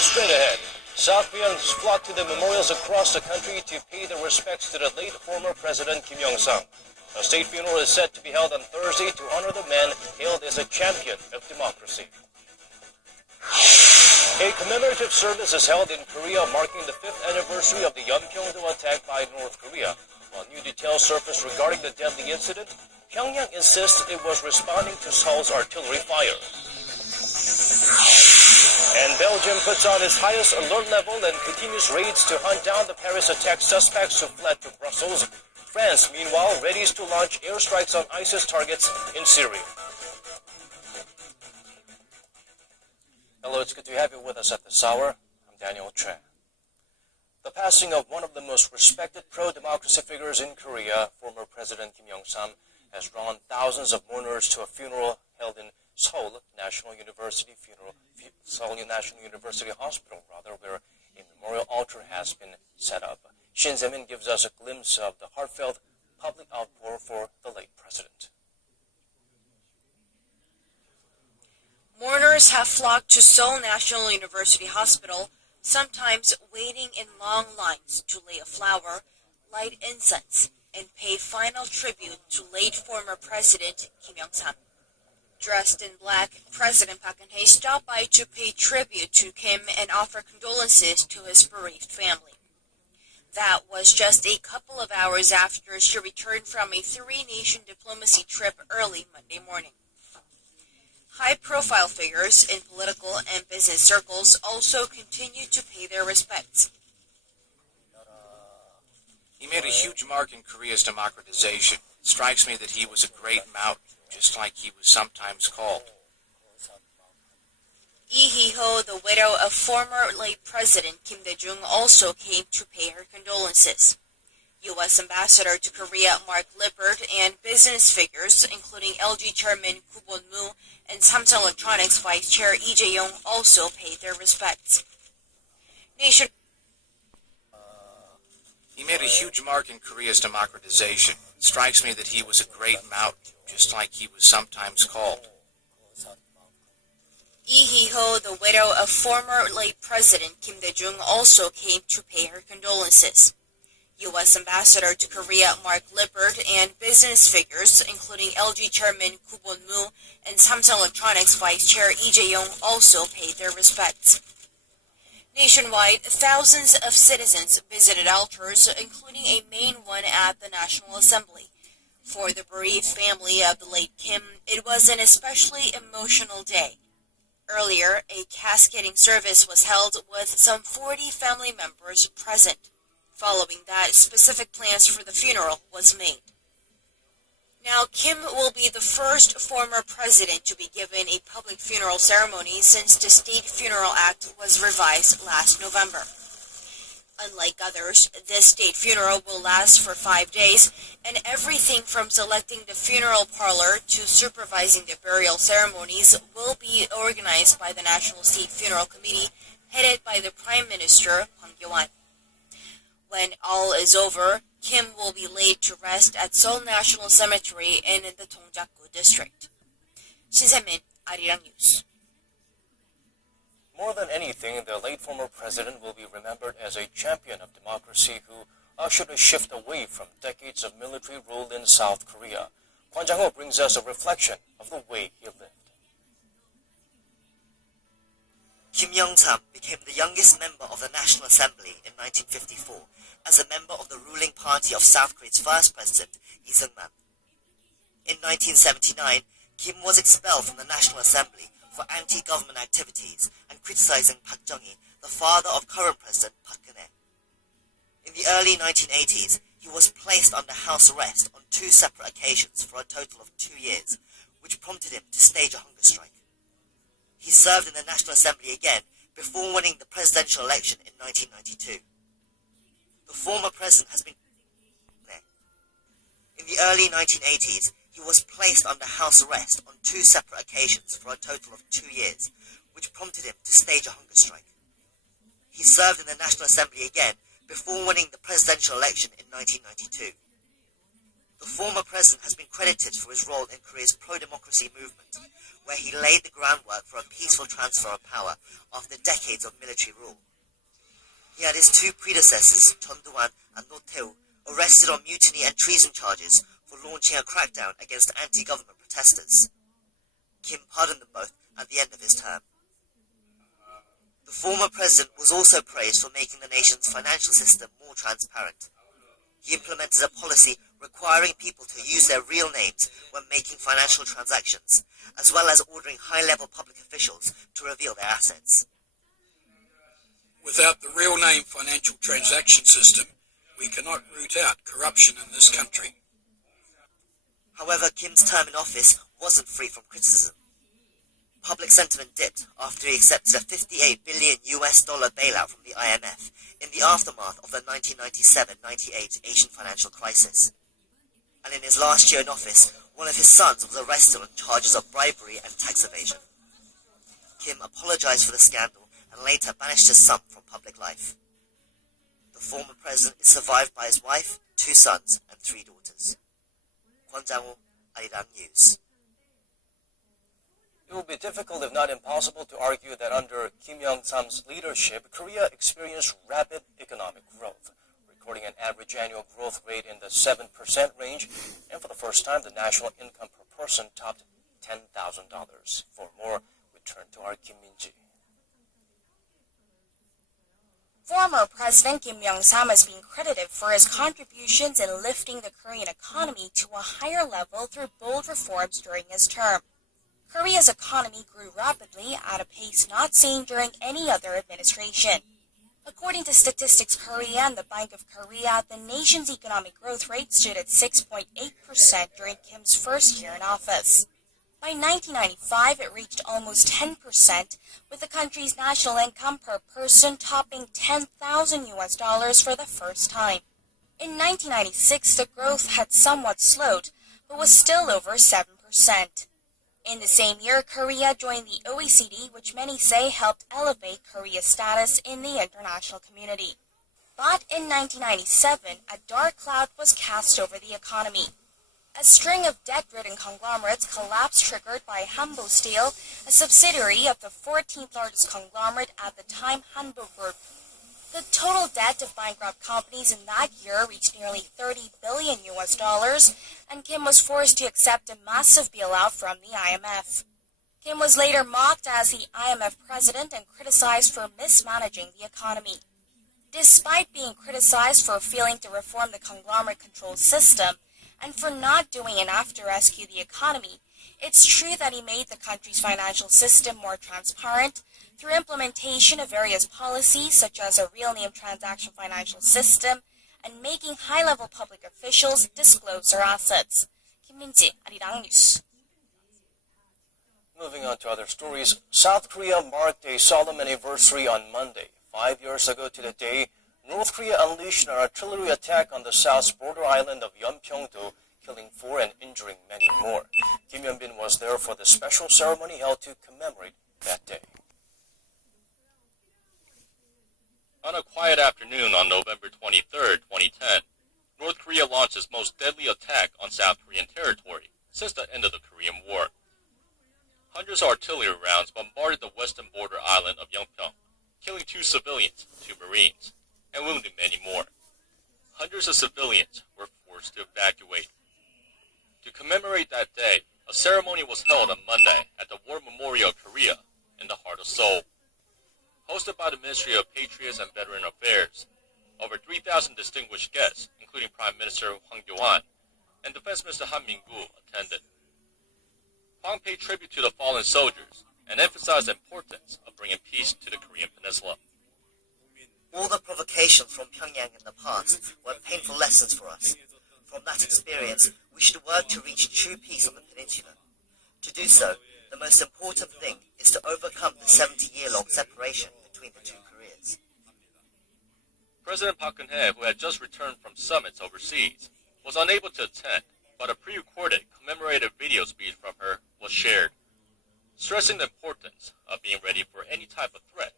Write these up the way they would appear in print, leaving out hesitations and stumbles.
Straight ahead, South Koreans flocked to the memorials across the country to pay their respects to the late former President Kim Il-sung. A state funeral is set to be held on Thursday to honor the man hailed as a champion of democracy. A commemorative service is held in Korea marking the 5th anniversary of the Yeonpyeongdo attack by North Korea. While new details surfaced regarding the deadly incident, Pyongyang insists it was responding to Seoul's artillery fire. And Belgium puts on its highest alert level and continues raids to hunt down the Paris attack suspects who fled to Brussels. France, meanwhile, readies to launch airstrikes on ISIS targets in Syria. Hello, it's good to have you with us at this hour. I'm Daniel Chen. The passing of one of the most respected pro-democracy figures in Korea, former President Kim Il-sung, has drawn thousands of mourners to a funeral held in Seoul National University Hospital, where a memorial altar has been set up. Shin Se-min gives us a glimpse of the heartfelt public outpour for the late president. Mourners have flocked to Seoul National University Hospital, sometimes waiting in long lines to lay a flower, light incense, and pay final tribute to late former President Kim Il-sung. Dressed in black, President Park Geun-hye stopped by to pay tribute to Kim and offer condolences to his bereaved family. That was just a couple of hours after she returned from a three-nation diplomacy trip early Monday morning. High-profile figures in political and business circles also continue to pay their respects. He made a huge mark in Korea's democratization. It strikes me that he was a great mountain, just like he was sometimes called. Lee Hee-ho, the widow of former late President Kim Dae-jung, also came to pay her condolences. U.S. Ambassador to Korea Mark Lippert and business figures, including LG Chairman Koo Bon-moo and Samsung Electronics Vice Chair Lee Jae-yong, also paid their respects. He made a huge mark in Korea's democratization. It strikes me that he was a great mountain, just like he was sometimes called. Lee Hee-ho, the widow of former late President Kim Dae-jung, also came to pay her condolences. U.S. Ambassador to Korea Mark Lippert and business figures, including LG Chairman Koo Bon-moo and Samsung Electronics Vice Chair Lee Jae-yong, also paid their respects. Nationwide, thousands of citizens visited altars, including a main one at the National Assembly. For the bereaved family of the late Kim, it was an especially emotional day. Earlier, a casketing service was held with some 40 family members present. Following that, specific plans for the funeral was made. Now, Kim will be the first former president to be given a public funeral ceremony since the State Funeral Act was revised last November. Unlike others, this state funeral will last for 5 days, and everything from selecting the funeral parlor to supervising the burial ceremonies will be organized by the National State Funeral Committee, headed by the Prime Minister, Hwang Kyo-won. When all is over, Kim will be laid to rest at Seoul National Cemetery in the Dongjakgu district. Shin Se-min, Arirang News. More than anything, the late former president will be remembered as a champion of democracy who ushered a shift away from decades of military rule in South Korea. Kwon Jang-ho brings us a reflection of the way he lived. Kim Il-sung became the youngest member of the National Assembly in 1954 as a member of the ruling party of South Korea's first president, Lee Seung-man. In 1979, Kim was expelled from the National Assembly for anti-government activities and criticizing Park Chung-hee, the father of current President Park Geun-hye. In the early 1980s, he was placed under house arrest on 2 separate occasions for a total of 2 years, which prompted him to stage a hunger strike. He served in the National Assembly again before winning the presidential election in 1992. The former president has been in the early 1980s, he was placed under house arrest on 2 separate occasions for a total of 2 years, which prompted him to stage a hunger strike. He served in the National Assembly again before winning the presidential election in 1992. The former president has been credited for his role in Korea's pro-democracy movement, where he laid the groundwork for a peaceful transfer of power after decades of military rule. He had his two predecessors, Chonduan and Noteu, arrested on mutiny and treason charges for launching a crackdown against anti-government protesters. Kim pardoned them both at the end of his term. The former president was also praised for making the nation's financial system more transparent. He implemented a policy requiring people to use their real names when making financial transactions, as well as ordering high-level public officials to reveal their assets. Without the real name financial transaction system, we cannot root out corruption in this country. However, Kim's term in office wasn't free from criticism. Public sentiment dipped after he accepted a $58 billion bailout from the IMF in the aftermath of the 1997-98 Asian financial crisis. And in his last year in office, one of his sons was arrested on charges of bribery and tax evasion. Kim apologized for the scandal and later banished his son from public life. The former president is survived by his wife, 2 sons, and 3 daughters. Kwon Jang-woo, Arirang News. It will be difficult, if not impossible, to argue that under Kim Young-sam's leadership, Korea experienced rapid economic growth, recording an average annual growth rate in the 7% range, and for the first time, the national income per person topped $10,000. For more, we turn to our Kim Min-ji. Former President Kim Young-sam has been credited for his contributions in lifting the Korean economy to a higher level through bold reforms during his term. Korea's economy grew rapidly at a pace not seen during any other administration. According to Statistics Korea and the Bank of Korea, the nation's economic growth rate stood at 6.8% during Kim's first year in office. By 1995, it reached almost 10%, with the country's national income per person topping $10,000 for the first time. In 1996, the growth had somewhat slowed, but was still over 7%. In the same year, Korea joined the OECD, which many say helped elevate Korea's status in the international community. But in 1997, a dark cloud was cast over the economy. A string of debt-ridden conglomerates collapsed, triggered by Hanbo Steel, a subsidiary of the 14th largest conglomerate at the time, Hanbo Group. The total debt of bankrupt companies in that year reached nearly $30 billion, and Kim was forced to accept a massive bailout from the IMF. Kim was later mocked as the IMF president and criticized for mismanaging the economy. Despite being criticized for failing to reform the conglomerate control system and for not doing enough to rescue the economy, it's true that he made the country's financial system more transparent through implementation of various policies such as a real name transaction financial system and making high-level public officials disclose their assets. Kim Min-ji, Arirang News. Moving on to other stories, South Korea marked a solemn anniversary on Monday. 5 years ago to the day, North Korea unleashed an artillery attack on the south border island of Yeonpyeong-do, killing 4 and injuring many more. Kim Hyun-bin was there for the special ceremony held to commemorate that day. On a quiet afternoon on November 23, 2010, North Korea launched its most deadly attack on South Korean territory since the end of the Korean War. Hundreds of artillery rounds bombarded the western border island of Yeonpyeong, killing 2 civilians, 2 Marines, and wounding many more. Hundreds of civilians were forced to evacuate. To commemorate that day, a ceremony was held on Monday at the War Memorial of Korea in the heart of Seoul. Hosted by the Ministry of Patriots and Veteran Affairs, over 3,000 distinguished guests, including Prime Minister Hwang Kyo-ahn and Defense Minister Han Min-gu, attended. Hwang paid tribute to the fallen soldiers and emphasized the importance of bringing peace to the Korean peninsula. All the provocations from Pyongyang in the past were painful lessons for us. From that experience, we should work to reach true peace on the peninsula. To do so, the most important thing is to overcome the 70-year-long separation between the 2 Koreas. President Park Geun-hye, who had just returned from summits overseas, was unable to attend, but a pre-recorded commemorative video speech from her was shared, stressing the importance of being ready for any type of threat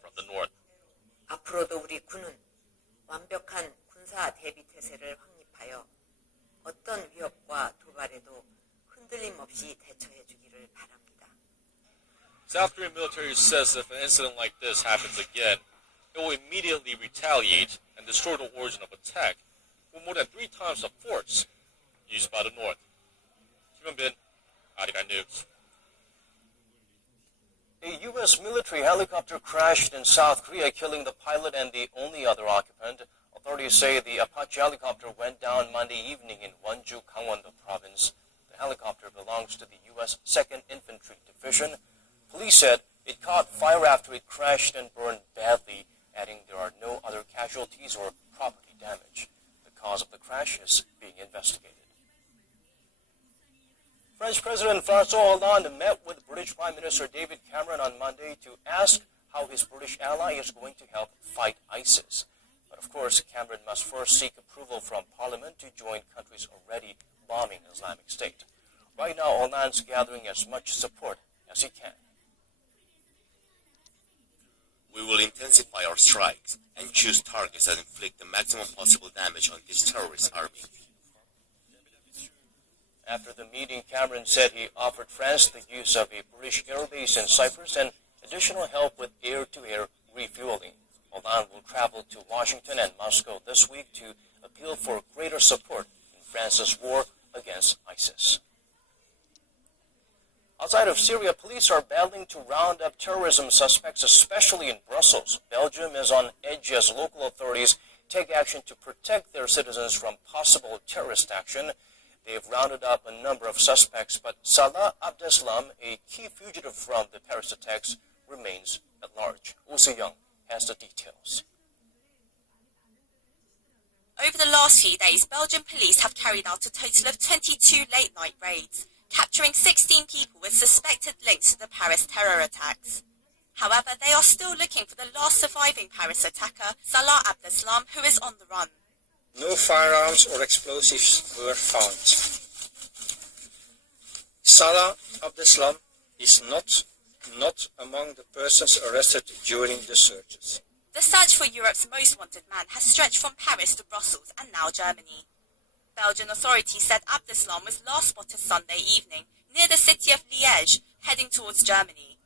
from the north. 앞으로도 우리 군은 완벽한 군사 대비 태세를 확립하여 어떤 위협과 도발에도 흔들림 없이 대처해 주기를 바랍니다. South Korean military says if an incident like this happens again, it will immediately retaliate and destroy the origin of attack with more than 3 times the force used by the North. Kim Hyun-bin, Arirang News. A U.S. military helicopter crashed in South Korea, killing the pilot and the only other occupant. Authorities say the Apache helicopter went down Monday evening in Wonju, Gangwon-do province. The helicopter belongs to the U.S. 2nd Infantry Division. Police said it caught fire after it crashed and burned badly, adding there are no other casualties or property damage. The cause of the crash is being investigated. French President François Hollande met with British Prime Minister David Cameron on Monday to ask how his British ally is going to help fight ISIS. But of course, Cameron must first seek approval from Parliament to join countries already bombing Islamic State. Right now, Hollande's gathering as much support as he can. We will intensify our strikes and choose targets that inflict the maximum possible damage on this terrorist army. After the meeting, Cameron said he offered France the use of a British airbase in Cyprus and additional help with air-to-air refueling. Hollande will travel to Washington and Moscow this week to appeal for greater support in France's war against ISIS. Outside of Syria, police are battling to round up terrorism suspects, especially in Brussels. Belgium is on edge as local authorities take action to protect their citizens from possible terrorist action. They have rounded up a number of suspects, but Salah Abdeslam, a key fugitive from the Paris attacks, remains at large. Oh Se-young has the details. Over the last few days, Belgian police have carried out a total of 22 late-night raids, capturing 16 people with suspected links to the Paris terror attacks. However, they are still looking for the last surviving Paris attacker, Salah Abdeslam, who is on the run. No firearms or explosives were found. Salah Abdeslam is not among the persons arrested during the searches. The search for Europe's most wanted man has stretched from Paris to Brussels and now Germany. Belgian authorities said Abdeslam was last spotted Sunday evening near the city of Liège, heading towards Germany.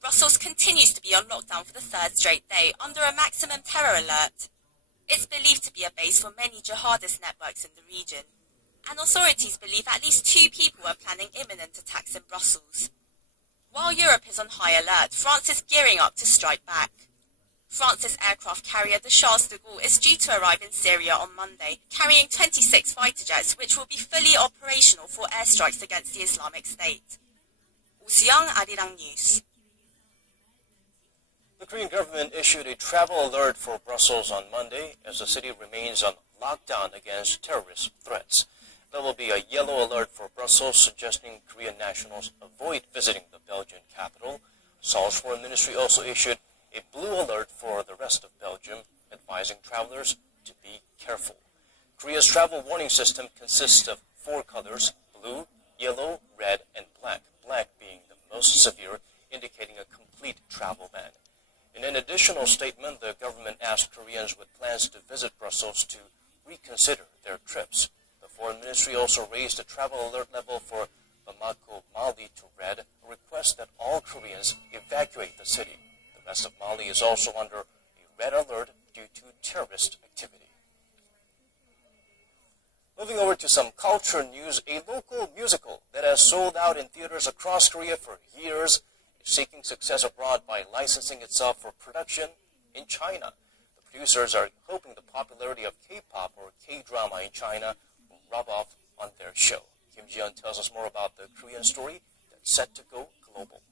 Brussels continues to be on lockdown for the third straight day under a maximum terror alert. It's believed to be a base for many jihadist networks in the region, and authorities believe at least 2 people are planning imminent attacks in Brussels. While Europe is on high alert, France is gearing up to strike back. France's aircraft carrier, the Charles de Gaulle, is due to arrive in Syria on Monday, carrying 26 fighter jets, which will be fully operational for airstrikes against the Islamic State. Oh Se-young, Arirang News. The Korean government issued a travel alert for Brussels on Monday as the city remains on lockdown against terrorist threats. There will be a yellow alert for Brussels, suggesting Korean nationals avoid visiting the Belgian capital. Seoul's foreign ministry also issued a blue alert for the rest of Belgium, advising travelers to be careful. Korea's travel warning system consists of 4 colors: blue, yellow, red, and black, black being the most severe, indicating a complete travel ban. In an additional statement, the government asked Koreans with plans to visit Brussels to reconsider their trips. The foreign ministry also raised the travel alert level for Bamako, Mali to red, a request that all Koreans evacuate the city. The rest of Mali is also under a red alert due to terrorist activity. Moving over to some culture news, a local musical that has sold out in theaters across Korea for years is seeking success abroad by licensing itself for production in China. The producers are hoping the popularity of K-pop or K-drama in China will rub off on their show. Kim Ji-yeon tells us more about the Korean story that's set to go global.